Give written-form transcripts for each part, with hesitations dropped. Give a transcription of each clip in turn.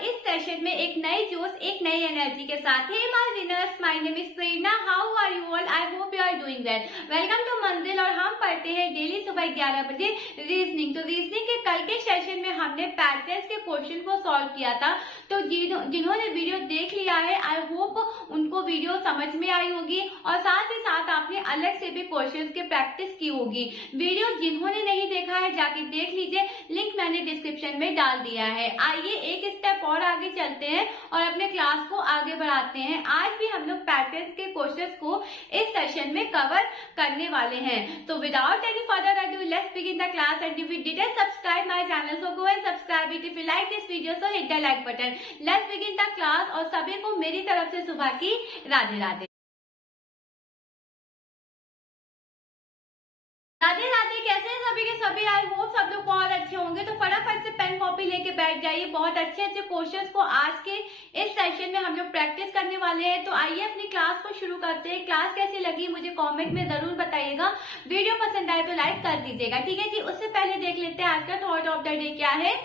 इस सेशन में एक नई जोश, एक नई एनर्जी के साथ। Hey my winners, my name is Prerna. How are you all? I hope you are doing well. Welcome to Manzil. और हम पढ़ते हैं डेली सुबह 11 बजे रीजनिंग। तो रीजनिंग के कल के सेशन में हमने पैटर्न्स के क्वेश्चन को सॉल्व किया था। तो जिन्होंने वीडियो देख लिया है, आई होप उनको वीडियो समझ में आई होगी और साथ ही साथ आपने अलग से भी क्वेश्चन की प्रैक्टिस की होगी। वीडियो जिन्होंने नहीं देखा है जाके देख लीजिए, लिंक मैंने डिस्क्रिप्शन में डाल दिया है। आइए एक स्टेप और आगे चलते हैं और अपने क्लास को आगे बढ़ाते हैं। आज भी हम लोग पैटर्न्स के क्वेश्चंस को इस सेशन में कवर करने वाले हैं। तो without any further ado, let's begin the class. And if you didn't subscribe my channel, so go and subscribe it. If you like this video, so hit the like button. Let's begin the class. और सभी को मेरी तरफ से सुबह की राधे राधे। राधे राधे। कैसे हैं सभी के सभी? आई होप सब लोग बहुत अच्छे होंगे। तो फटाफट से पेन कॉपी लेके बैठ जाइए। बहुत अच्छे अच्छे क्वेश्चंस को आज के इस सेशन में हम लोग प्रैक्टिस करने वाले हैं। तो आइए अपनी क्लास को शुरू करते हैं। क्लास कैसी लगी मुझे कमेंट में जरूर बताइएगा। वीडियो पसंद आए तो लाइक कर दीजिएगा, ठीक है जी। उससे पहले देख लेते हैं आज का थॉट ऑफ द डे क्या है।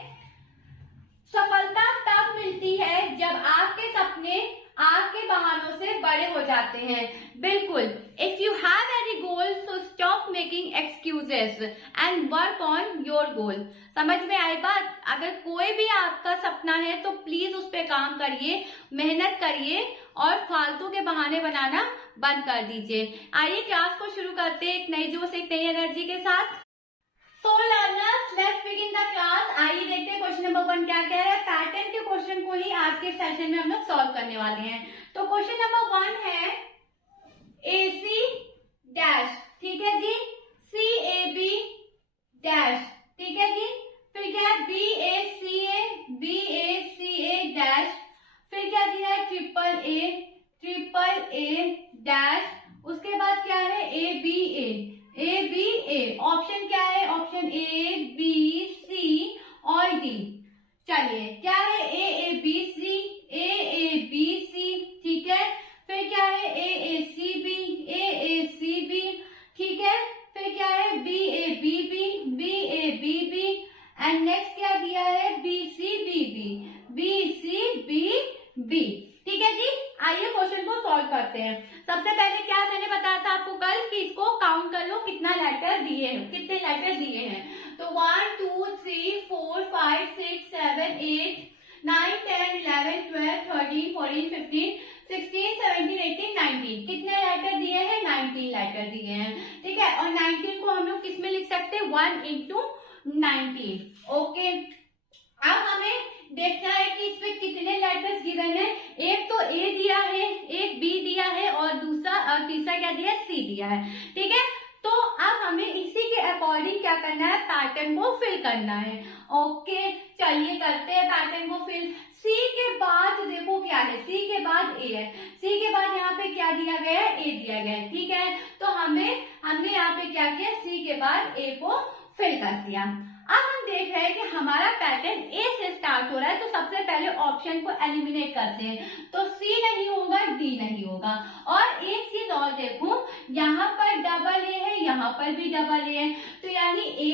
सफलता तब मिलती है जब आपके सपने आपके बहानों से बड़े हो जाते हैं। बिल्कुल। If you have any goal, so stop making excuses and work on your goal. समझ में आई बात? अगर कोई भी आपका सपना है तो प्लीज उस पर काम करिए, मेहनत करिए और फालतू के बहाने बनाना बंद कर दीजिए। आइए क्लास को शुरू करते हैं एक नई जोश, एक नई एनर्जी के साथ। So learners, let's begin the class। आइए देखते हैं क्वेश्चन नंबर 1 क्या कह रहा है। पैटर्न के क्वेश्चन को ही आज के सेशन में हम लोग सॉल्व करने वाले हैं। तो क्वेश्चन नंबर 1 है AC डैश, ठीक है जी। CAB डैश, ठीक है जी। फिर क्या है BACA डैश। फिर क्या दिया है AAA डैश। उसके बाद क्या है ABA। ऑप्शन क्या है? ऑप्शन A, B, C और D। चलिए क्या है AABC, ठीक है। फिर क्या है AACB, ठीक है। फिर क्या है BABB एंड नेक्स्ट क्या दिया है BCBB, ठीक है जी। आइए क्वेश्चन को सॉल्व करते हैं। सबसे पहले क्या मैंने बताया था आपको कल कि इसको काउंट कर लो कितना लेटर दिए हैं, कितने लेटर दिए हैं। तो 1 2 3 4 5 6 7 8 9 10 11 12 13 14 15 16 17 18 19। कितने लेटर दिए हैं? 19 लेटर दिए हैं, ठीक है। और 19 को हम लोग किस में लिख सकते हैं? 1 into 19। ओके। अब हमें देखना है कि इसमें कितने लेटर्स गिवन है। एक तो A दिया है, एक B दिया है और तीसरा क्या दिया है? C दिया है, ठीक है। तो अब हमें इसी के अकॉर्डिंग क्या करना है? पैटर्न को फिल करना है। ओके, चलिए करते हैं पैटर्न को फिल। C के बाद देखो क्या है, C के बाद A है। C के बाद यहाँ पे क्या दिया गया है? A दिया गया है, ठीक है। तो हमने यहाँ पे क्या किया? C के बाद A को फिल कर दिया। अब हम देख रहे हैं कि हमारा पैटर्न A से स्टार्ट हो रहा है। तो सबसे पहले ऑप्शन को एलिमिनेट करते हैं। तो C नहीं होगा, D नहीं होगा। और एक चीज और देखो, यहाँ पर डबल A है, यहाँ पर भी डबल A है। तो यानी A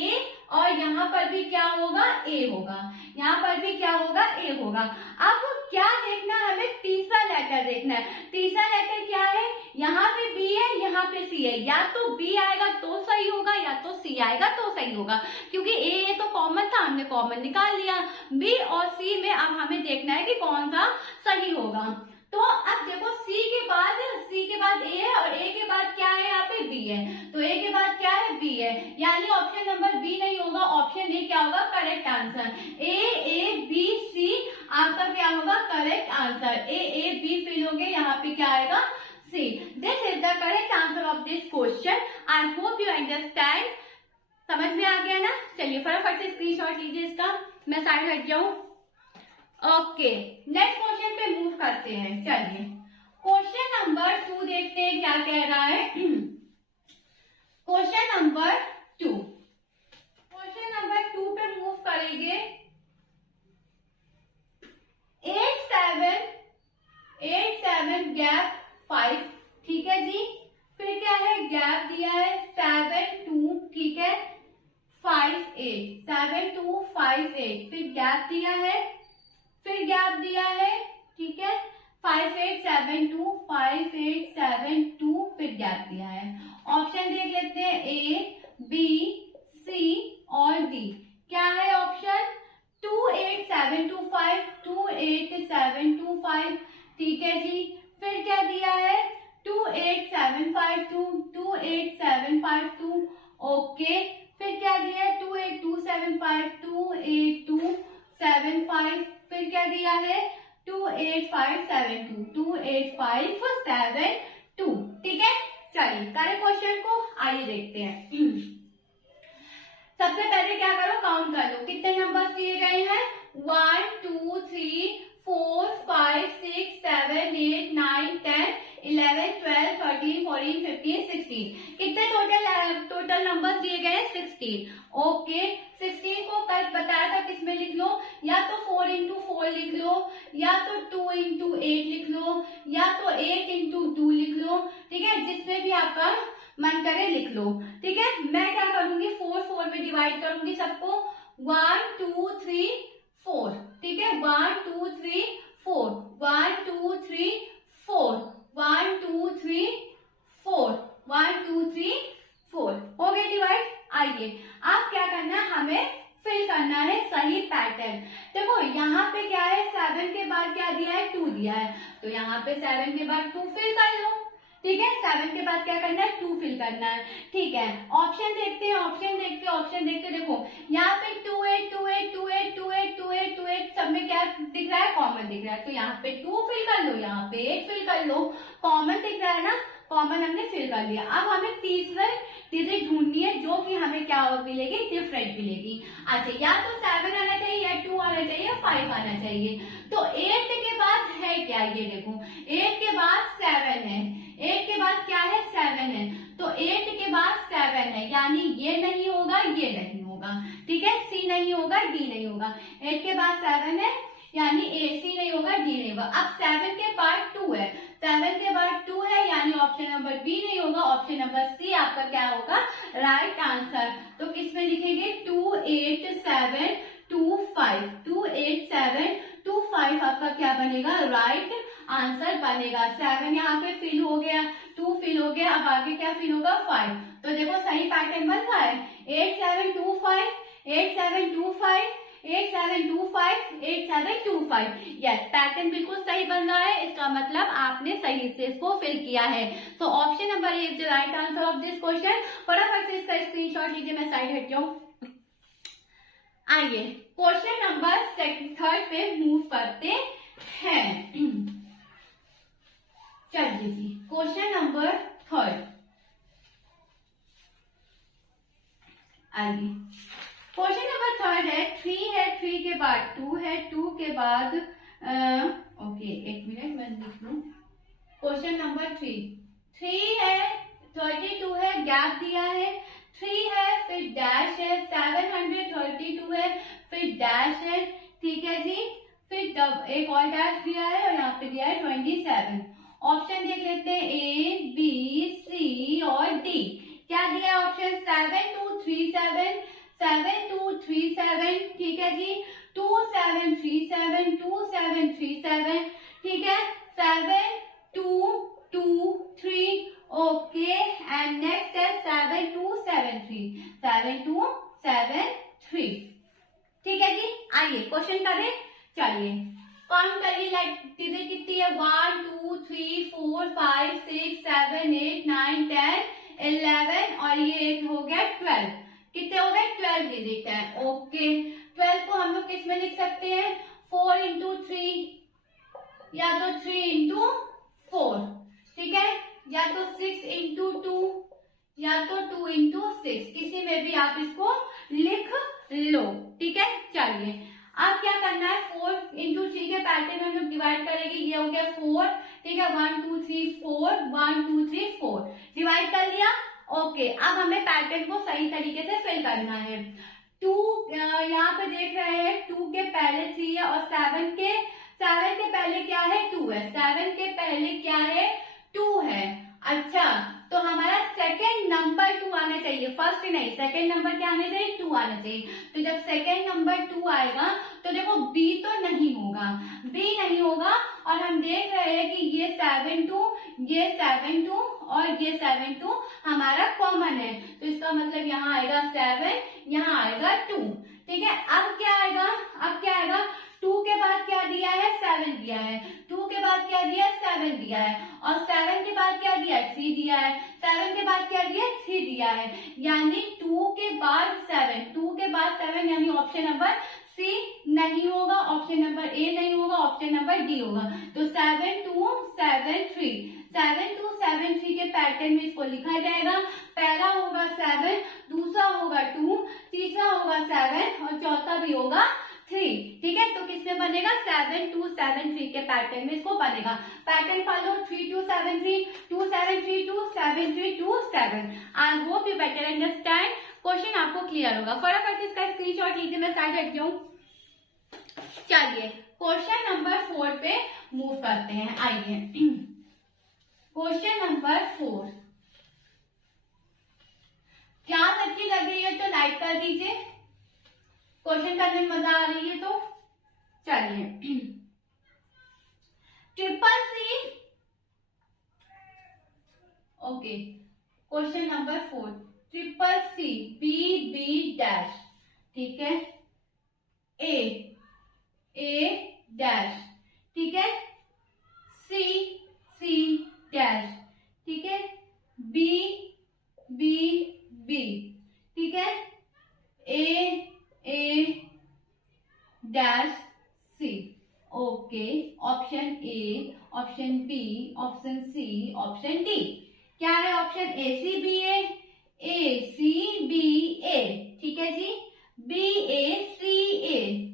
और यहाँ पर भी क्या होगा? A होगा। यहाँ पर भी क्या होगा? A होगा। अब क्या देखना है हमें? तीसरा लेटर देखना है। तीसरा लेटर क्या है? यहाँ पे B है, यहाँ पे C है। या तो B आएगा तो सही होगा या तो C आएगा तो सही होगा, क्योंकि A तो कॉमन था, हमने कॉमन निकाल लिया। B और C में अब हमें देखना है कि कौन सा सही होगा। तो अब देखो C के बाद A है और A के बाद क्या है? यहाँ पे B है। तो A के बाद क्या है? B है। यानी ऑप्शन नंबर B नहीं होगा, ऑप्शन A क्या होगा? Correct answer. AABC आपका क्या होगा? Correct answer. AAB फिल हो गए, यहाँ पे क्या आएगा? C। This is the correct answer of this question. I hope you understand. समझ में आ गया ना? चलिए फटाफट से स्क्रीनशॉट लीजिए इसका, मैं साइड हट जाऊं। ओके, नेक्स्ट क्वेश्चन पे मूव करते हैं। चलिए क्वेश्चन नंबर 2 देखते हैं क्या कह रहा है। क्वेश्चन नंबर 2 पे मूव करेंगे। 8 7 गैप 5, ठीक है जी। फिर क्या है? गैप दिया है 7 2, ठीक है। 5 8 7 2 5 8। फिर गैप दिया है फिर गैप दिया है, ठीक है, 5872, 5872, फिर गैप दिया है। ऑप्शन देख लेते हैं, ए, बी, सी और डी। क्या है ऑप्शन? 28725, 28725, ठीक है जी। फिर क्या दिया है? 28752, 28752, ओके। फिर क्या दिया है? 28275, 28275, फिर क्या दिया है? 28572, 28572, ठीक है। चलिए करें क्वेश्चन को, आइए देखते हैं। सबसे पहले क्या करो, काउंट कर लो कितने नंबर्स दिए गए हैं। 1 2 3 4 5 6 7 8 9 10 11 12 13 14 15 16। कितने टोटल नंबर्स दिए गए हैं? 16। ओके, 16 को कल बताया था किसमें लिख लो, या तो 4 इंटू 4 लिख लो, या तो 2 इंटू 8 लिख लो, या तो 8 इंटू 2 लिख लो, ठीक है, जिसमें भी आपका मन करे लिख लो, ठीक है। मैं क्या करूंगी, 4 4 में डिवाइड करूंगी सबको, 1 2 3 4, ठीक है, 1 2 3 4, 1 2 3 4, 1 2 3 4, 1 2 3 4, हो गए डिवाइड। आइए अब क्या करना है, हमें फिल करना है सही पैटर्न। देखो यहाँ पे क्या है, 7 के बाद क्या दिया है? 2 दिया है, तो यहाँ पे 7 के बाद 2 फिल कर लो, ठीक है। 7 के बाद क्या करना है? 2 फिल करना है, ठीक है। ऑप्शन देखते हैं, ऑप्शन देखते देखो यहाँ पे 2 8 2 8 2 8 2 8 2 8 2 8 सब में क्या दिख रहा है? कॉमन दिख रहा है, तो यहाँ पे 2 फिल कर लो, यहाँ पे 8 फिल कर लो, कॉमन दिख रहा है ना, कॉमन हमने फिल कर लिया। अब हमें तीसरी डिजिट ढूंढनी है जो कि हमें क्या मिलेगी? डिफरेंट मिलेगी। अच्छा, या तो 7 आना चाहिए, या 2 आना चाहिए, या 5 आना चाहिए। तो 8 के बाद है क्या? ये देखो 8 के बाद 7 है, 8 के बाद क्या है? 7 है, तो 8 के बाद 7 है, यानी ये नहीं होगा, ये नहीं होगा, ठीक है, सी नहीं होगा, डी नहीं होगा। 8 के बाद 7 है, यानी ए, सी नहीं होगा, डी नहीं होगा। अब 7 के बाद 2 है, 7 के बाद 2 है, यानी ऑप्शन नंबर बी नहीं होगा, ऑप्शन नंबर सी आपका क्या होगा? Right answer. तो किसमें लिखेंगे? 28725, 28725 आपका क्या बनेगा? राइट आंसर बनेगा। 7 यहाँ पे फिल हो गया, 2 फिल हो गया, अब आगे क्या फिल होगा? 5। तो देखो सही पैटर्न बन रहा है, 8725, 8725, 8725, 8725, यस, पैटर्न बिल्कुल सही बन रहा है। इसका मतलब आपने सही से इसको फिल किया है। तो option number is the right answer of this question. फटाफट से इसका स्क्रीनशॉट लीजिए, मैं साइड हट जाऊं। आइए क्वेश्चन नंबर 3 पे मूव करते हैं। चलिए जी, क्वेश्चन नंबर 3। आइए क्वेश्चन नंबर 3 है, 3 है, 3 के बाद 2 है, 2 के बाद ओके, एक मिनट मैं लिख लूं। क्वेश्चन नंबर 3 है, 32 है, गैप दिया है, 3 है, फिर डैश है, 732 है, फिर डैश है, ठीक है जी। फिर एक और डैश दिया है, और यहाँ पे दिया है 27। ऑप्शन देख लेते हैं, ए, बी, सी और डी। क्या दिया है ऑप्शन? 7237, 7237, ठीक है जी, 2737, 2737, ठीक है, 7223, ओके, एंड नेक्स्ट है 7273, 7273, ठीक है जी। आइए क्वेश्चन करें, चलिए काउंट करिए, डिजिट कितनी है? 1 2 3 4 5 6 7 8 9 10 11, और ये एक हो गया 12। कितने हो गए? 12 डिजिट है, ओके। 12 को हम लोग किस में लिख सकते हैं? 4 इंटू 3, या तो 3 इंटू 4, ठीक है, या तो 6 इंटू 2, या तो 2 इंटू 6, किसी में भी आप इसको लिख लो, ठीक है। चलिए अब क्या करना है, 4 इंटू 3 के पैटर्न में हम लोग डिवाइड करेंगे। ये हो गया 4, ठीक है, 1 2 3 4, 1 2 3 4, डिवाइड कर लिया, ओके। अब हमें पैटर्न को सही तरीके से फिल करना है। 2 यहाँ पे देख रहे हैं, 2 के पहले 3 है, और 7 के पहले क्या है? 2 है, 7 के पहले क्या है? 2 है। अच्छा, तो हमारा सेकेंड नंबर 2 आना चाहिए, फर्स्ट नहीं, सेकेंड नंबर क्या आना चाहिए? 2 आना चाहिए। तो जब सेकेंड नंबर 2 आएगा तो देखो बी तो नहीं होगा, होगा, और हम देख रहे हैं कि ये 7 2, ये 7 2 और ये 7 2 हमारा कॉमन है, तो इसका मतलब यहाँ आएगा 7, यहाँ आएगा 2। ठीक है, अब क्या आएगा, अब क्या आएगा, 2 के बाद क्या दिया है, 7 दिया है, 2 के बाद क्या दिया है, 7 दिया है, और 7 के बाद क्या दिया है, 3 दिया है, 7 के बाद क्या दिया है, 3 दिया है, यानी 2 के बाद 7, 2 के बाद 7, यानी ऑप्शन नंबर सी नहीं होगा, ऑप्शन नंबर ए नहीं होगा, ऑप्शन नंबर डी होगा। तो 7 2 7 3, 7 2 7 3 के पैटर्न में इसको लिखा जाएगा। पहला होगा 7, दूसरा होगा 2, तीसरा होगा 7 और चौथा भी होगा 3। ठीक है, तो किसमें बनेगा, 7 2 7 3 के पैटर्न में इसको बनेगा। Pattern follow 3 2 7 3, 2 7 3 2, 7 3 2 7। I hope you better understand. Question आपको क्लियर होगा। फटाफट इसका स्क्रीनशॉट लीजिए, मैं स्टार्ट करती हूँ। चलिए क्वेश्चन नंबर 4 पे मूव करते हैं। आइए क्वेश्चन नंबर 4, क्लास अच्छी लग रही है तो लाइक कर दीजिए, क्वेश्चन करने में मजा आ रही है तो। चलिए triple C, okay, question number 4, triple C B B dash, ठीक है, ए डैश, ठीक है, सी डैश, ठीक है, बी बी, ठीक है, A dash C. Okay, option A, option B, option C, option D. क्या है ऑप्शन ए सी बी ए, ठीक है जी, बी ए सी ए,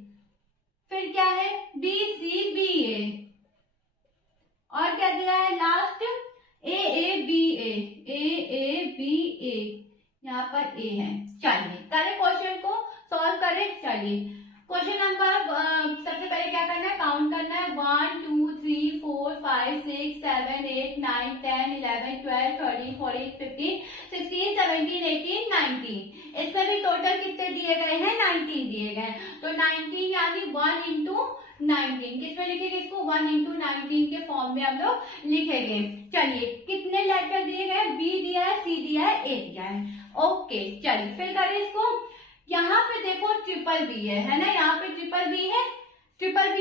फिर क्या है बी सी बी ए, और क्या दिया है लास्ट ए बी ए, यहाँ पर ए है। चलिए करें क्वेश्चन को सॉल्व करें। चलिए क्वेश्चन नंबर सबसे पहले क्या करना है, काउंट करना है। 1 2 3 4 5 6 7 8 9 10 11 12 13 14 15 16 17 18 19। इसमें भी टोटल कितने दिए गए हैं, 19 दिए गए। तो 19 यानी 1 इंटू 19, किसमें लिखेंगे इसको, 1 इंटू 19 के फॉर्म में हम लोग लिखेंगे। चलिए कितने लेटर दिए गए, बी दिया है, सी दिया है, ए दिया है। ओके चलिए फिर करें इसको। यहाँ पे देखो ट्रिपल बी है ना, यहाँ पे ट्रिपल बी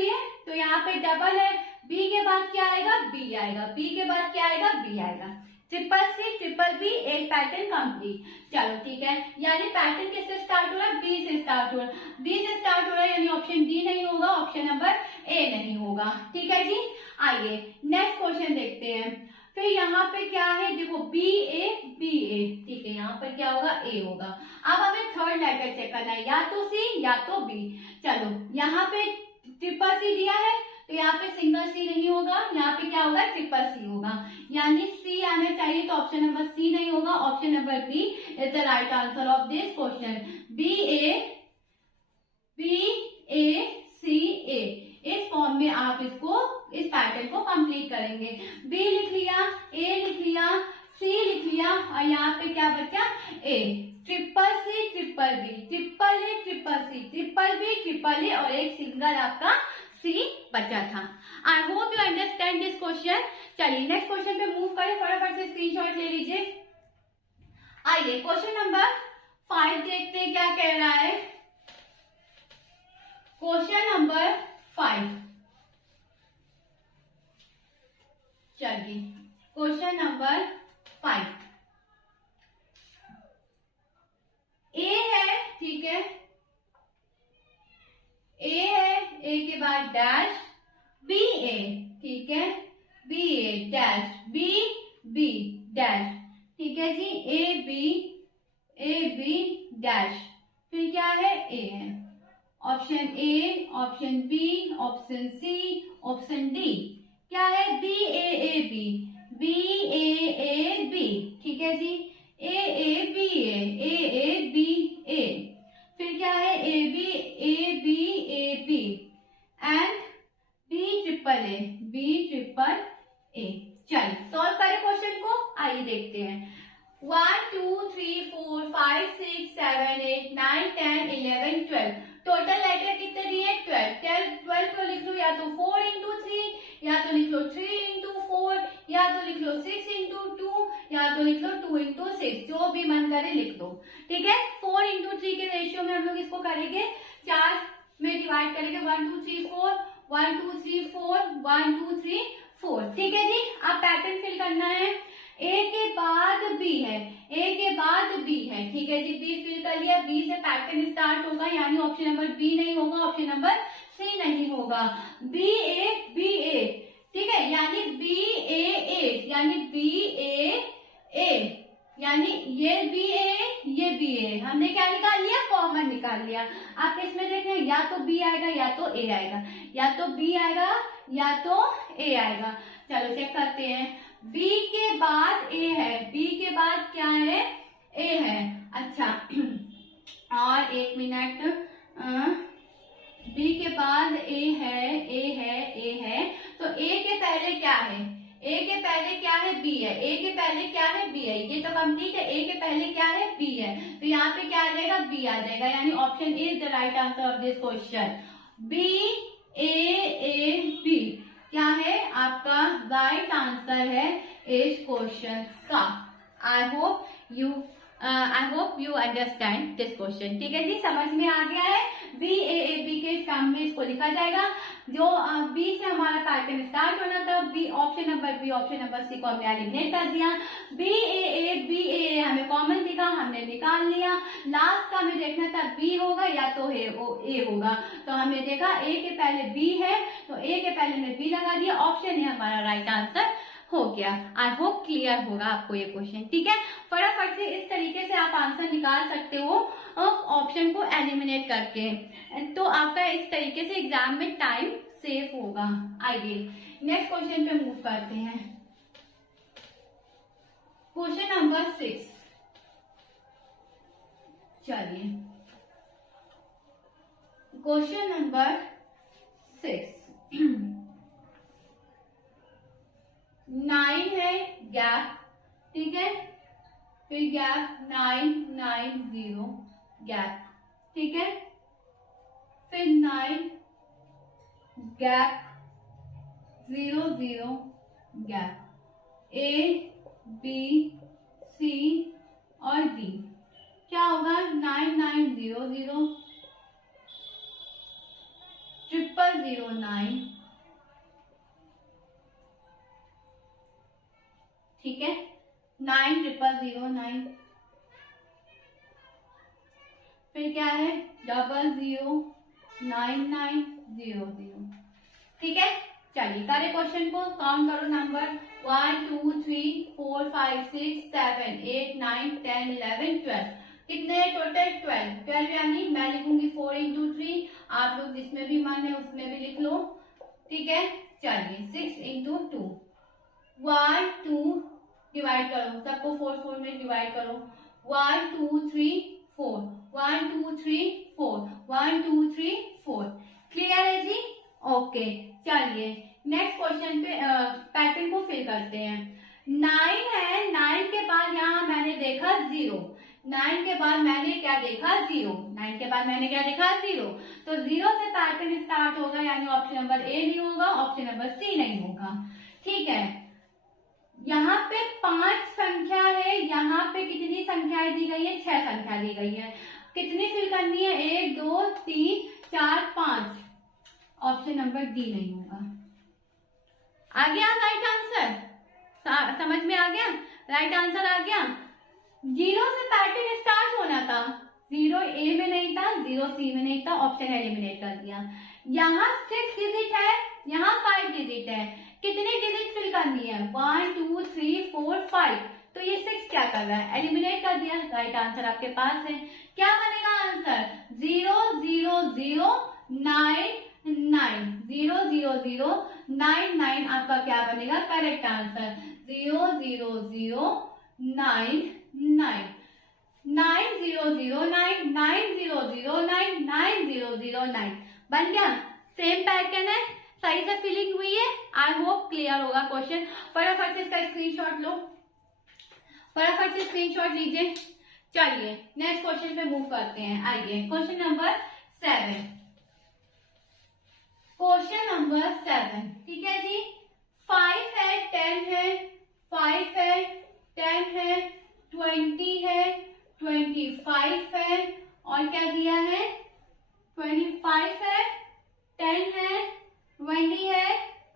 है, तो यहाँ पे डबल है, बी के बाद क्या आएगा, बी आएगा, बी के बाद क्या आएगा, बी आएगा। ट्रिपल सी ट्रिपल बी, एक पैटर्न कंप्लीट। चलो ठीक है, यानी पैटर्न किससे स्टार्ट हो रहा है, बी से स्टार्ट हो रहा है, बी से स्टार्ट हो रहा है, यानी ऑप्शन डी नहीं होगा, ऑप्शन नंबर ए नहीं होगा। ठीक है जी, आइए नेक्स्ट क्वेश्चन देखते हैं। फिर यहाँ पे क्या है, देखो बी ए, ठीक है, यहाँ पर क्या होगा, ए होगा। अब हमें थर्ड लेटर चेक करना है, या तो सी या तो बी। चलो यहाँ पे ट्रिपल सी दिया है, तो यहाँ पे सिंगल सी नहीं होगा, यहाँ पे क्या होगा, ट्रिपल सी होगा, यानी सी आना चाहिए, तो ऑप्शन नंबर सी नहीं होगा, option number B is the right answer of this question. B A C A, इस फॉर्म में आप इसको, इस पैटर्न को कंप्लीट करेंगे। बी लिख लिया, ए लिख लिया, सी लिख लिया, और यहाँ पे क्या बचा, A. Triple C triple B, triple A triple C, triple B triple A, और एक सिंगल आपका सी बचा था। I hope you understand this question. चलिए नेक्स्ट क्वेश्चन पे मूव करें, फटाफट से स्क्रीनशॉट ले लीजिए। आइए क्वेश्चन नंबर 5 देखते हैं क्या कह रहा है। क्वेश्चन नंबर 5, चलिए क्वेश्चन नंबर 5, ए है, ठीक है, ए है, ए के बाद डैश, बी ए, ठीक है, बी ए डैश, बी डैश, ठीक है जी, ए बी डैश, फिर क्या है, ए है। Option A, option B, option C, option D. क्या है, बी ए बी, ठीक है जी, ए बी ए, फिर क्या है, A B and B triple A. चलिए सॉल्व करें क्वेश्चन को, आइए देखते हैं। 1 2 3 4 5 6 7 8 9 10 11 12, टोटल लेटर कितने दिए, 12 को लिख लो, या तो 4 इंटू 3 लिख लो 3x4, या तो लिख लो 6x2, या तो लिख लो 2x6, जो भी मन करे लिख दो। ठीक है, 4x3 के रेशियो में हम लोग इसको करेंगे, 4 में डिवाइड करेंगे, 1 2 3 4, 1 2 3 4, 1 2 3 4। ठीक है जी, आप पैटर्न फिल करना है। ए के बाद बी है, ए के बाद बी है। ठीक है जी, बी फिल कर लिया, बी से पैटर्न स्टार्ट होगा, यानी ऑप्शन नंबर बी नहीं होगा, ऑप्शन नंबर सी नहीं होगा। बी ए, ठीक है, यानी बी ए, यानी बी ए, यानी ये बी ए, ये बी ए, हमने क्या निकाल लिया, कॉमन निकाल लिया। आप इसमें देखें, या तो बी आएगा या तो ए आएगा, या तो बी आएगा या तो ए आएगा। चलो चेक करते हैं, बी के बाद ए है, बी के बाद क्या है, ए है। अच्छा और 1 मिनट, बी के बाद ए है, ए है, ए है, तो ए के पहले क्या है, ए के पहले क्या है, बी है, ए के पहले क्या है, बी है, ये तो कंप्लीट है। ए के पहले क्या है, बी है, तो यहाँ पे क्या आ जाएगा, बी आ जाएगा, यानी option is the right answer of this question. B A B क्या है, आपका राइट आंसर है इस क्वेश्चन का। I hope you understand this question. ठीक है जी, समझ में आ गया है। बी ए बी के फॉर्म में इसको लिखा जाएगा, जो बी से हमारा पैटर्न स्टार्ट होना था, बी ऑप्शन नंबर सी को हमने एलिमिनेट कर दिया। बी ए हमें कॉमन दिखा, हमने निकाल लिया। लास्ट का हमें देखना था बी होगा या तो ए होगा, तो हमने देखा ए के पहले बी है, तो ए के पहले में बी लगा दिया, ऑप्शन है हमारा राइट आंसर हो गया। आई होप क्लियर होगा आपको ये क्वेश्चन। ठीक है, फटाफट से इस तरीके से आप आंसर निकाल सकते हो ऑप्शन को एलिमिनेट करके, तो आपका इस तरीके से एग्जाम में टाइम सेव होगा। आइए नेक्स्ट क्वेश्चन पे मूव करते हैं। क्वेश्चन नंबर 6, चलिए क्वेश्चन नंबर 6 9 है गैप, ठीक है, फिर गैप 9 9 0 गैप, ठीक है, फिर 9 gap 0 0 gap, A B C और डी। क्या होगा, 9 9 0 0 ट्रिपल 0 9, ठीक है, 9 ट्रिपल 0 9, फिर क्या है, 0 0 9 9 0 0। ठीक है, चलिए करे क्वेश्चन को, काउंट करो नंबर 1 2 3 4 5 6 7 8 9 10 11 12। कितने टोटल, 12 यानी मैं लिखूंगी 4 into 3, आप लोग जिसमें भी मन है उसमें भी लिख लो। ठीक है, चलिए 6 into 2, 1 2 डिवाइड करो, सबको 4 4 में डिवाइड करो, 1 2 3 4, 1 2 3 4, 1 2 3 4। क्लियर है जी, ओके। चलिए नेक्स्ट क्वेश्चन पे पैटर्न को फिल करते हैं। 9 है, 9 के बाद यहाँ मैंने देखा 0, 9 के बाद मैंने क्या देखा, 0, 9 के बाद मैंने क्या देखा, 0, तो 0 से पैटर्न स्टार्ट होगा, यानी ऑप्शन नंबर ए नहीं होगा, ऑप्शन नंबर सी नहीं होगा। ठीक है, यहाँ पे 5 संख्या है, यहाँ पे कितनी संख्याएं दी गई है, 6 संख्या दी गई है, कितनी फिल करनी है, 1 2 3 4 5, ऑप्शन नंबर डी नहीं होगा। आ गया राइट आंसर, समझ में आ गया, राइट आंसर आ गया। 0 से पैटर्न स्टार्ट होना था, 0 ए में नहीं था, 0 सी में नहीं था, ऑप्शन एलिमिनेट कर दिया। यहाँ 6 डिजिट है, यहाँ 5 डिजिट है, कितने डिजिट फिल करनी है, 1 2 3 4 5, तो ये 6 क्या कर रहा है, एलिमिनेट कर दिया। राइट आंसर आपके पास है, क्या बनेगा आंसर, 0 0 0 9 9, 0 0 0 9 9 आपका क्या बनेगा, करेक्ट आंसर 0 0 0 9 9, 9 0 0 9 9 0 0 9 9 0 0 9 बन गया। सेम पैटर्न है, सही से फिलिंग हुई है। आई होप क्लियर होगा क्वेश्चन। फटाफट से इसका स्क्रीनशॉट लो, फटाफट से स्क्रीनशॉट लीजिए। चलिए नेक्स्ट क्वेश्चन पे मूव करते हैं। आइए क्वेश्चन नंबर 7, क्वेश्चन नंबर 7, ठीक है जी।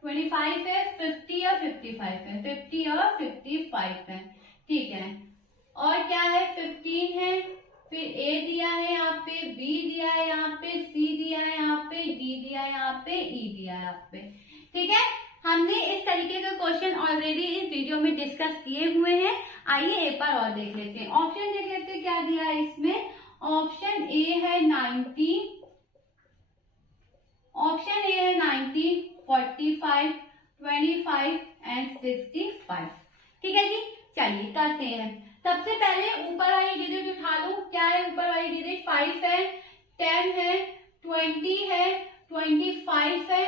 25 है, 50 और 55 है, 50 और 55 है, ठीक है। और क्या है, 15 है, फिर A दिया है यहाँ पे, B दिया है यहाँ पे, C दिया है यहाँ पे, D दिया है यहाँ पे, E दिया है यहाँ पे, ठीक है। हमने इस तरीके के क्वेश्चन ऑलरेडी इस वीडियो में डिस्कस किए हुए हैं। आइए एक बार और देख लेते हैं। ऑप्शन देख लेते हैं क्या दिया है इसमें। ऑप्शन ए है 90, ऑप्शन ए है 90, 45, 25 एंड 65, ठीक है जी। चलिए करते हैं। सबसे पहले ऊपर वाली डिजिट उठा लो। क्या है ऊपर वाली डिजिट, 5 है, 10 है, 20 है, 25 है,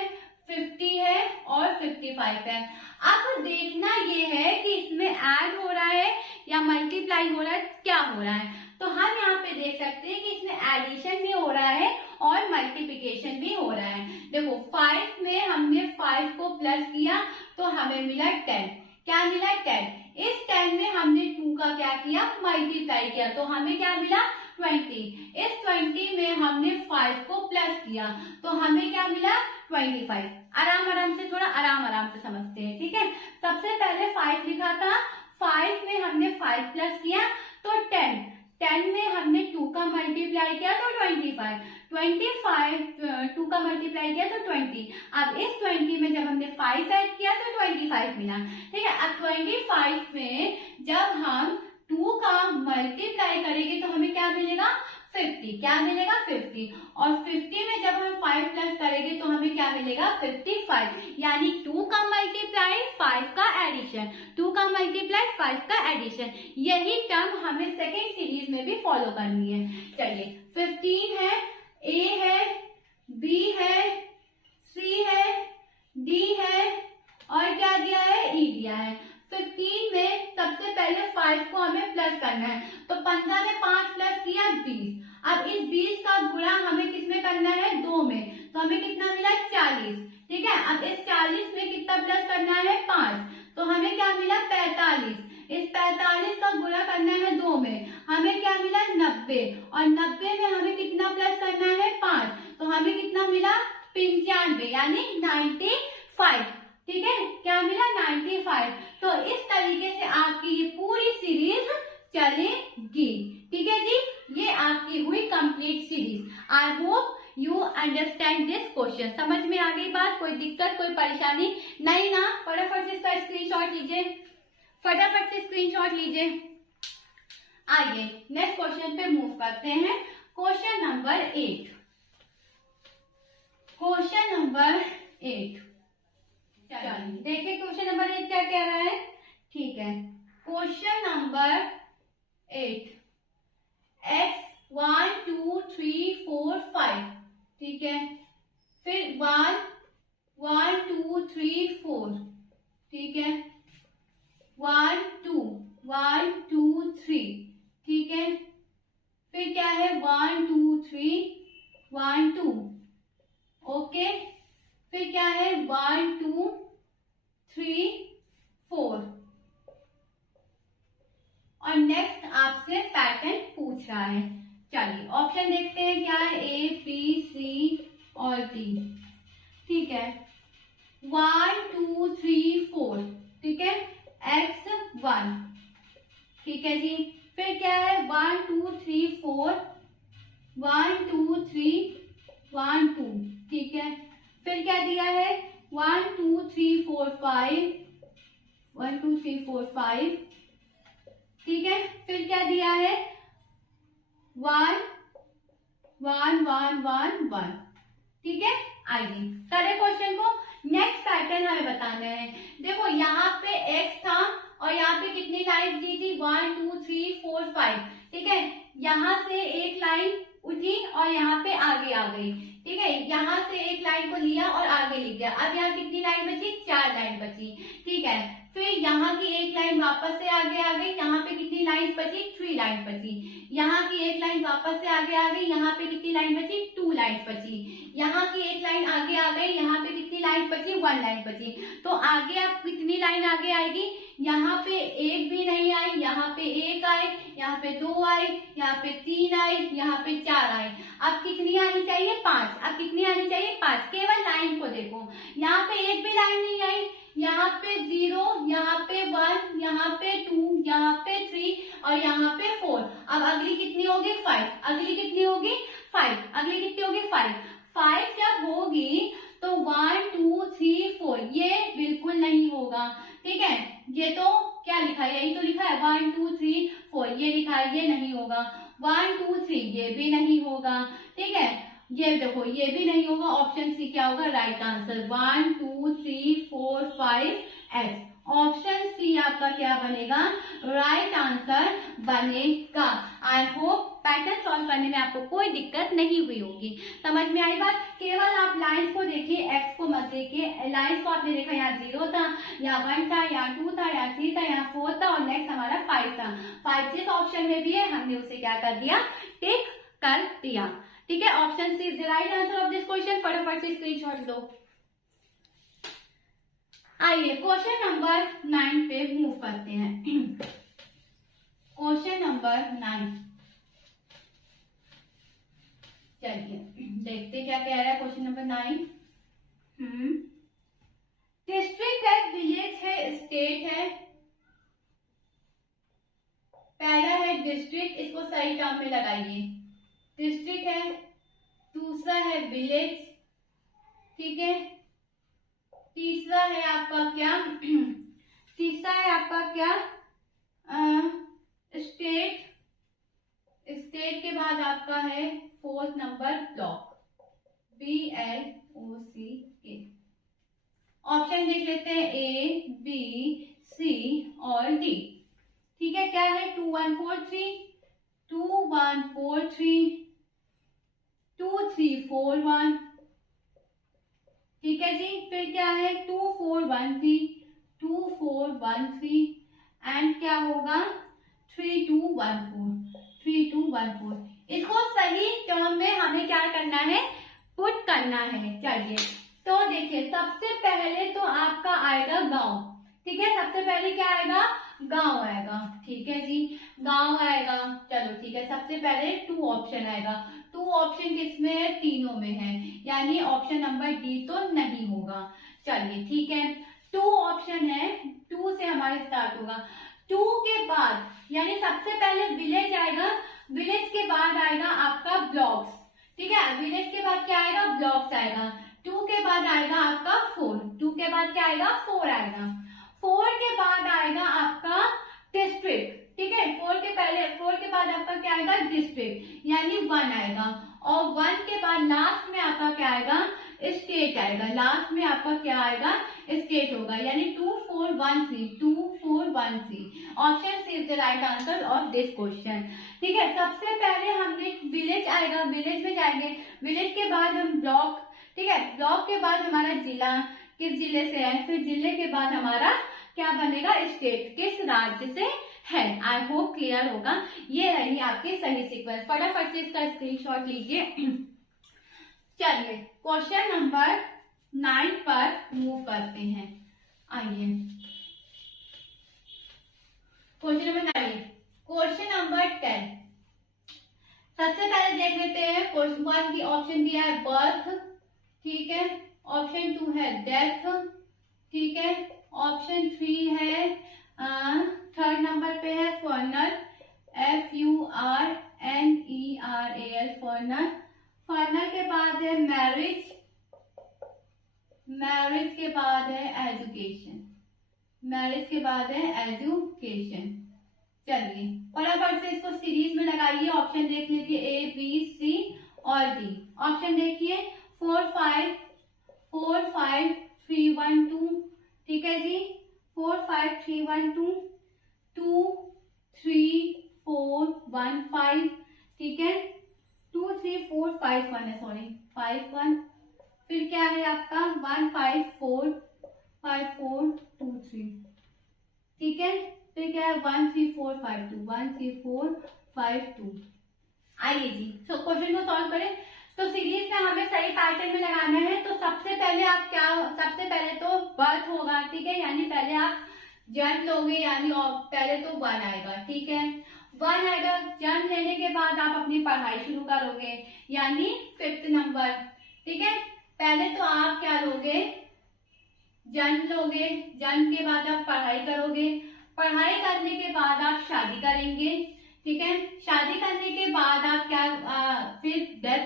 50 है और 55 है। अब देखना ये है कि इसमें ऐड हो रहा है या मल्टीप्लाई हो रहा है, क्या हो रहा है। तो हम यहाँ पे देख सकते हैं कि इसमें एडिशन भी हो रहा है और मल्टीप्लिकेशन भी हो रहा है। देखो 5 में हमने 5 को प्लस किया तो हमें मिला 10। क्या मिला, 10। इस 10 में हमने 2 का क्या किया, मल्टीप्लाई किया तो हमें क्या मिला, 20। इस 20 में हमने 5 को प्लस किया तो हमें क्या मिला, 25। आराम से, थोड़ा आराम से समझते हैं, ठीक है। सबसे पहले 5 लिखा था, 5 में हमने 5 प्लस किया तो 10, 10 में हमने 2 का मल्टीप्लाई किया तो 25, 2 का मल्टीप्लाई किया तो 20। अब इस 20 में जब हमने 5 ऐड किया तो 25 मिला, ठीक है। अब 25 में जब हम 2 का मल्टीप्लाई करेंगे तो हमें क्या मिलेगा, 50। क्या मिलेगा, 50। और 50 में जब हम 5 प्लस करेंगे तो हमें क्या मिलेगा, 55। यानी 2 का मल्टीप्लाई 5 का एडिशन, 2 का मल्टीप्लाई 5 का एडिशन। यही टर्म हमें सेकेंड सीरीज में भी फॉलो करनी है। चलिए 15 है, A है, B है, C है, D है और क्या दिया है, E दिया है। 15 में सबसे पहले 5 को हमें प्लस करना है तो 15 में 5 प्लस किया 20। अब इस 20 का गुणा हमें किसमें करना है, 2 में, तो हमें कितना मिला, 40, ठीक है। अब इस 40 में कितना प्लस करना है, 5, तो हमें क्या मिला, 45। इस 45 का गुणा करना है 2 में, हमें क्या मिला, 90। और 90 में हमें कितना प्लस करना है, 5, तो हमें कितना मिला, 95 यानी 95, ठीक है। क्या मिला, 95। तो इस तरीके से आपकी ये पूरी सीरीज चलेगी, ठीक है जी। ये आपकी हुई complete series. I hope you understand this question. समझ में आ गई बात, कोई दिक्कत कोई परेशानी नहीं ना। फटाफट से इसका स्क्रीनशॉट लीजिए, फटाफट से स्क्रीनशॉट लीजिए। आइए नेक्स्ट क्वेश्चन पे मूव करते हैं। Question number 8, question number 8। चलिए देखिए क्वेश्चन नंबर 8 क्या कह रहा है, ठीक है। क्वेश्चन नंबर 8, x 1 2 3 4 5, ठीक है। फिर 1 1 2 3 4, ठीक है। 1 2 1 2 3, ठीक है। फिर क्या है, 1 2 3 1 2, ओके। फिर क्या है, 1 2 3 4 और नेक्स्ट आपसे पैटर्न पूछ रहा है। चलिए ऑप्शन देखते हैं क्या है, A B C और D, ठीक है। 1 2 3 4, ठीक है, x1, ठीक है जी। फिर क्या है, 1 2 3 4 1 2 3 1 2, ठीक है। फिर क्या दिया है, 1 2 3 4 5 1 2 3 4 5, ठीक है। फिर क्या दिया है, 1 1 1 1 1, ठीक है। आइए करें क्वेश्चन को। नेक्स्ट पैटर्न हमें बताना है। देखो यहाँ पे x था और यहाँ पे कितनी लाइन दी थी, 1 2 3 4 5, ठीक है। यहाँ से एक लाइन उठी और यहाँ पे आगे आ गई, ठीक है। यहाँ से एक लाइन को लिया और आगे लिख दिया। अब यहाँ कितनी लाइन बची, 4 लाइन बची, ठीक है। फिर यहाँ की एक लाइन वापस से आगे आ गई, यहाँ पे कितनी लाइन बची, 3 लाइन बची। यहाँ की एक लाइन वापस से आगे आ गई, यहाँ पे कितनी लाइन बची, 2 लाइन बची। यहाँ की एक लाइन आगे आ गई, यहाँ पे कितनी लाइन बची, 1 लाइन बची। तो आगे अब कितनी लाइन आगे आएगी, यहाँ पे एक भी नहीं आई, यहाँ पे एक आई, यहाँ पे 2 आई, यहाँ पे 3 आई, यहाँ पे 4 आई। अब कितनी आनी चाहिए, 5। अब कितनी आनी चाहिए, 5। केवल लाइन को देखो, यहाँ पे एक भी लाइन नहीं आई, यहाँ पे 0, यहाँ पे 1, यहाँ पे 2, यहाँ पे 3 और यहाँ पे 4। अब अगली कितनी होगी 5, अगली कितनी होगी 5, अगली कितनी होगी 5। 5 जब होगी तो 1 2 3 4 ये बिल्कुल नहीं होगा, ठीक है। ये तो क्या लिखा है, यही तो लिखा है 1 2 3 4 ये लिखा है, ये नहीं होगा। 1 2 3 ये भी नहीं होगा, ठीक है। ये देखो ये भी नहीं होगा। ऑप्शन सी क्या होगा right answer, 1 2 3 4 5 S. Option C आपका क्या बनेगा, राइट आंसर बनेगा। आई होप पैटर्न सॉल्व करने में आपको कोई दिक्कत नहीं हुई होगी। समझ में आई बात। केवल आप लाइंस को देखिए, एक्स को मत देखिए। लाइंस को आपने देखा यहाँ 0 था, यहाँ 1 था, यहाँ 2 था, यहाँ 3 था, यहाँ 4 था और नेक्स्ट हमारा 5 था। 5 जिस ऑप्शन में भी है हमने उसे क्या कर दिया, टिक कर दिया, ठीक है। Option C is the right answer of this question. फटाफट से स्क्रीनशॉट लो। आइए क्वेश्चन नंबर 9 पे मूव करते हैं। क्वेश्चन नंबर 9, चलिए देखते क्या कह रहा है क्वेश्चन नंबर 9। डिस्ट्रिक्ट है, विलेज है, स्टेट है। पहला है डिस्ट्रिक्ट, इसको सही टर्म में लगाइए। डिस्ट्रिक्ट है, दूसरा है विलेज, ठीक है। तीसरा है आपका क्या, तीसरा है आपका क्या, स्टेट। स्टेट के बाद आपका है 4th number block, BLOCK। Option देख लेते हैं A, B, C और D, ठीक है। क्या है 2 1 4 3, 2 1 4 3, 2 3 4 1, ठीक है जी। फिर क्या है 2 4 1 3, 2 4 1 3 एंड क्या होगा 3 2 1 4, 3 2 1 4। इसको सही टर्म में हमें क्या करना है, पुट करना है। चलिए तो देखिए सबसे पहले तो आपका आएगा गांव, ठीक है। सबसे पहले क्या आएगा, गांव आएगा, ठीक है जी, गांव आएगा। चलो ठीक है, सबसे पहले 2 ऑप्शन आएगा। 2 ऑप्शन किसमें है, तीनों में है, यानी ऑप्शन नंबर डी तो नहीं होगा। चलिए ठीक है, 2 ऑप्शन है, 2 से हमारे स्टार्ट होगा। 2 के बाद यानी सबसे पहले विलेज आएगा, विलेज के बाद आएगा आपका ब्लॉक्स, ठीक है। विलेज के बाद क्या आएगा, ब्लॉक्स आएगा। 2 के बाद आएगा आपका 4, 2 के बाद क्या आएगा 4 आएगा। 4 के बाद आएगा आपका डिस्ट्रिक्ट, ठीक है। 4 के बाद आपका क्या आएगा, डिस्ट्रिक्ट, यानी 1 आएगा। और 1 के बाद लास्ट में आपका क्या आएगा, स्टेट आएगा। लास्ट में आपका क्या आएगा, स्टेट होगा, यानी 2 4 1 3, 2 4 1 3। Option C is the right answer of this question, ठीक है। सबसे पहले हमने विलेज आएगा, विलेज में जाएंगे, विलेज के बाद हम ब्लॉक, ठीक है। ब्लॉक के बाद हमारा जिला, किस जिले से है, फिर जिले के बाद हमारा क्या बनेगा, स्टेट, किस राज्य से है। आई होप क्लियर होगा। ये रही आपकी सही सीक्वेंस। फटाफट से इसका स्क्रीनशॉट लीजिए। चलिए क्वेश्चन नंबर 9 पर मूव करते हैं। आइए क्वेश्चन नंबर 9, क्वेश्चन नंबर 10। सबसे पहले देख लेते हैं क्वेश्चन 1 की ऑप्शन दिया है बर्थ, ठीक है। ऑप्शन 2 है डेथ, ठीक है। ऑप्शन 3 है 3rd नंबर पे है फर्नर, FURNERAL, फर्नर। फर्नर के बाद है मैरिज, मैरिज के बाद है एजुकेशन, मैरिज के बाद है एजुकेशन। चलिए फटाफट से इसको सीरीज में लगाइए। ऑप्शन देख लीजिए A, B, C और D। ऑप्शन देखिए 4 5 3 1 2, ठीक है जी। 4 5 3 1 2, 2 3 4 1 5, ठीक है। 2 3 4 5 1 है, सॉरी 5 1। फिर क्या है आपका 1 5 4 5 4 2 3, ठीक है। फिर क्या है 1 3 4 5 2, 1 3 4 5 2। आइए जी तो क्वेश्चन को सॉल्व करें। तो सीरीज में हमें सही पैटर्न में लगाना है। तो सबसे पहले आप क्या, सबसे पहले तो बर्थ होगा, ठीक है, यानी पहले आप जन्म लोगे, यानी पहले तो 1 आएगा, ठीक है। 1 आएगा, जन्म लेने के बाद आप अपनी पढ़ाई शुरू करोगे, यानी 5th नंबर, ठीक है। पहले तो आप क्या लोगे, जन्म लोगे, जन्म के बाद आप पढ़ाई करोगे, पढ़ाई करने के बाद आप शादी करेंगे, ठीक है, शादी करने के बाद आप क्या फिर डेथ,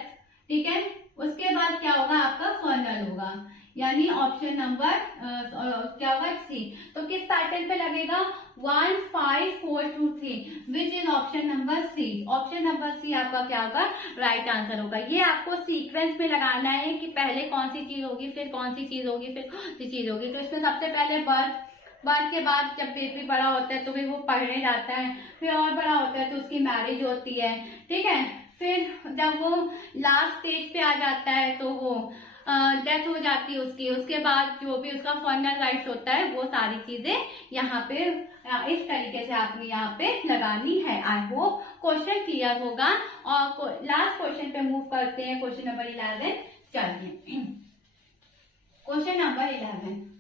ठीक है, उसके बाद क्या होगा, आपका फर्नल होगा, यानी ऑप्शन नंबर क्या होगा, सी। तो किस पैटर्न पे लगेगा, 1 5 4 2 3, which is option number C. Option number C आपका क्या होगा, राइट आंसर होगा। ये आपको सीक्वेंस में लगाना है कि पहले कौन सी चीज होगी, फिर कौन सी चीज होगी, फिर कौन सी चीज होगी। तो इसमें सबसे पहले बर्थ के बाद जब बेबी बड़ा होता है तो फिर वो पढ़ने जाता है, फिर और बड़ा होता है तो उसकी मैरिज होती है, ठीक है, फिर जब वो लास्ट स्टेज पे आ जाता है तो वो डेथ हो जाती है उसकी, उसके बाद जो भी उसका फर्नल राइट्स होता है वो सारी चीजें यहाँ पे इस तरीके से आपने यहाँ पे लगानी है। आई होप क्वेश्चन क्लियर होगा। और लास्ट क्वेश्चन पे मूव करते हैं, क्वेश्चन नंबर 11। चलिए क्वेश्चन नंबर 11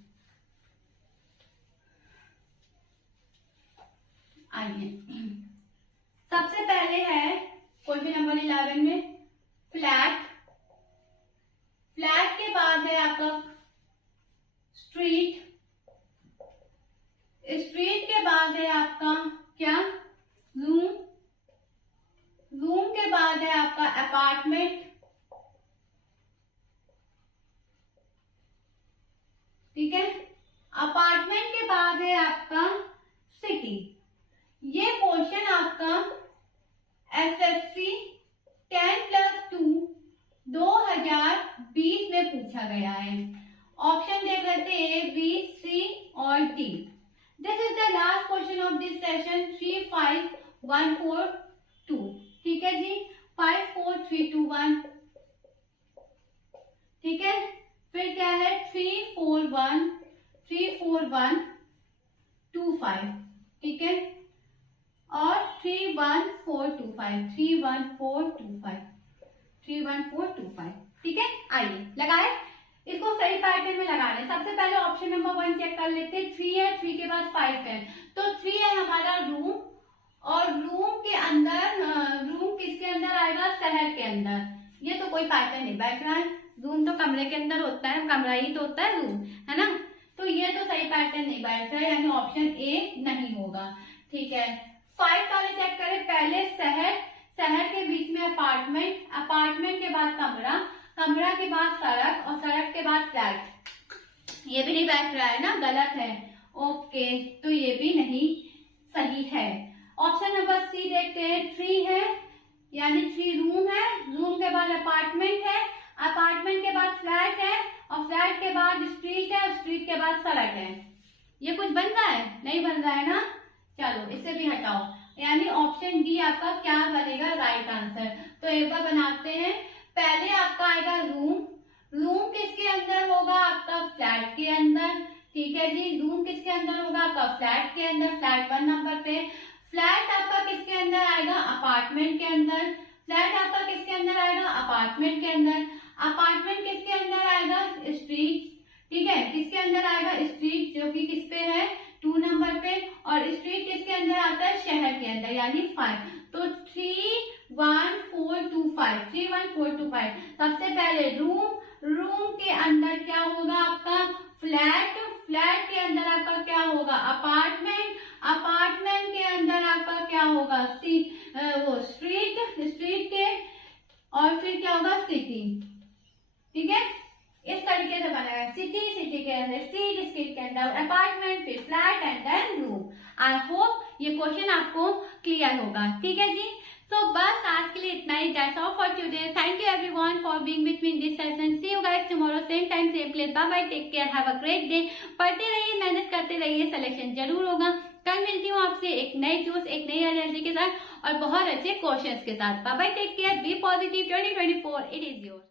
आइए। सबसे पहले है क्वेश्चन नंबर 11 में फ्लैट, फ्लैट के बाद है आपका स्ट्रीट, स्ट्रीट के बाद है आपका क्या, रूम, रूम के बाद है आपका अपार्टमेंट, ठीक है, अपार्टमेंट के बाद है आपका सिटी। ये क्वेश्चन आपका एसएससी 10+2 2020 में पूछा गया है। ऑप्शन देख लेते हैं, ए बी सी और D. This is the last question of this session 3 5 1 4 2, ठीक है जी, 5 4 3 2 1, ठीक है, फिर क्या है 3 4 1 3 4 1 2 5, ठीक है, और 3 1 4 2 5 3 1 4 2 5 3 1 4 2 5, ठीक है। आइए लगाए, इसको सही पैटर्न में लगाना है। सबसे पहले ऑप्शन नंबर 1 चेक कर लेते हैं। 3 है, 3 के बाद 5 है, तो 3 है हमारा रूम, और रूम के अंदर रूम किसके अंदर आएगा, शहर के अंदर। ये तो कोई पैटर्न नहीं बैठ रहा है, रूम तो कमरे के अंदर होता है, कमरा ही तो होता है रूम, है ना, तो ये तो सही पैटर्न नहीं बैठ रहा है, यानी ऑप्शन ए नहीं होगा, ठीक है। 5 वाले चेक करें, पहले शहर, शहर के बीच में अपार्टमेंट, अपार्टमेंट के बाद कमरा, कमरा के बाद सड़क, और सड़क के बाद फ्लैट। ये भी नहीं बैठ रहा है ना, गलत है, ओके, तो ये भी नहीं सही है। ऑप्शन नंबर सी देखते हैं। 3 है, यानी 3 रूम है, रूम के बाद अपार्टमेंट है, अपार्टमेंट के बाद फ्लैट है, और फ्लैट के बाद स्ट्रीट है, और स्ट्रीट के बाद सड़क है। ये कुछ बन रहा है, नहीं बन रहा है ना, चलो इसे भी हटाओ, यानी ऑप्शन डी आपका क्या बनेगा, राइट आंसर। तो एक बार बनाते हैं। पहले आपका आएगा रूम, रूम किसके अंदर होगा, आपका फ्लैट के अंदर, ठीक है जी, रूम किसके अंदर होगा, आपका फ्लैट के अंदर, फ्लैट 1 नंबर पे। फ्लैट आपका किसके अंदर आएगा, अपार्टमेंट के अंदर, फ्लैट आपका किसके अंदर आएगा, अपार्टमेंट के अंदर, अपार्टमेंट किसके अंदर आएगा, स्ट्रीट, ठीक है, किसके अंदर आएगा, स्ट्रीट, जो कि किस पे है, 2 नंबर पे, और स्ट्रीट किसके अंदर आता है, शहर के अंदर, यानी 5। तो 3 1 4 2 5, 3 1 4 2 5। सबसे पहले रूम, रूम के अंदर क्या होगा आपका, फ्लैट, फ्लैट के अंदर आपका क्या होगा, अपार्टमेंट, अपार्टमेंट के अंदर आपका क्या होगा, वो स्ट्रीट, स्ट्रीट के, और फिर क्या होगा, सिटी, ठीक है, इस तरीके से बनाया। सिटी, सिटी के अंदर स्ट्रीट, स्ट्रीट के अंदर अपार्टमेंट, फिर flat and then room. I hope ये क्वेश्चन आपको क्लियर होगा, ठीक है जी। तो बस आज के लिए इतना ही, that's all for today. Thank you everyone for being with me in this session. See you guys tomorrow same time same place. Bye bye, take care, have a great day. पढ़ते रहिए, मेहनत करते रहिए, सिलेक्शन जरूर होगा। कल मिलती हूँ आपसे एक नए जोश, एक नई एनर्जी के साथ और बहुत अच्छे क्वेश्चंस के साथ। Bye bye, take care, be positive. 2024 it is your.